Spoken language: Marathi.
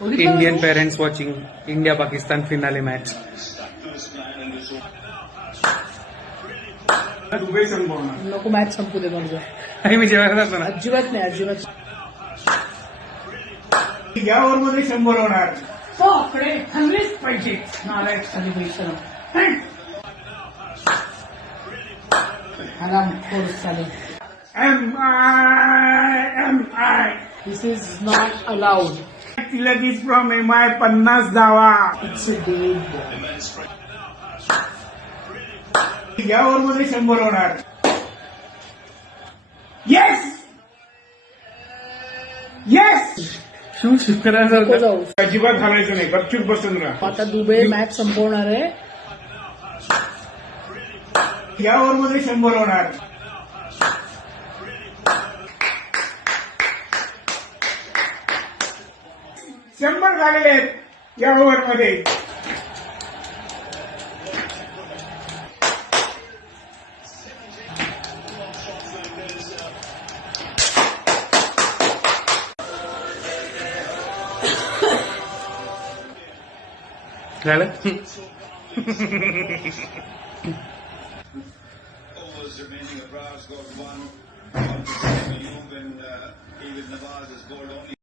Indian parents watching India-Pakistan finale match. Dubai संपवणार. नको मॅच संपू दे मग. आणि मी जेवायला जातो ना. अजिबात नाही, अजिबात. या ओव्हरमध्ये 100 होणार. आकडे हल्लेच पाहिजे. नालायक खाली पैसा हरामखोर साले. MI. This is not allowed. लगेच फ्रॉम MI 50 धावा. It's a dead ball. या ओव्हरमध्ये 100 होणार. Yes yes. शिव शिवरायांचा नको जाऊ. अजिबात घालायचं नाही. गपचूप बसून राहा. आता दुबई मॅच संपवणार आहे. या ओव्हरमध्ये 100 होणार. शंभर झालेले या ओव्हरमध्ये. झालं. Overs remaining, Abraham's got one. Ayub and Nawaz has bowled only.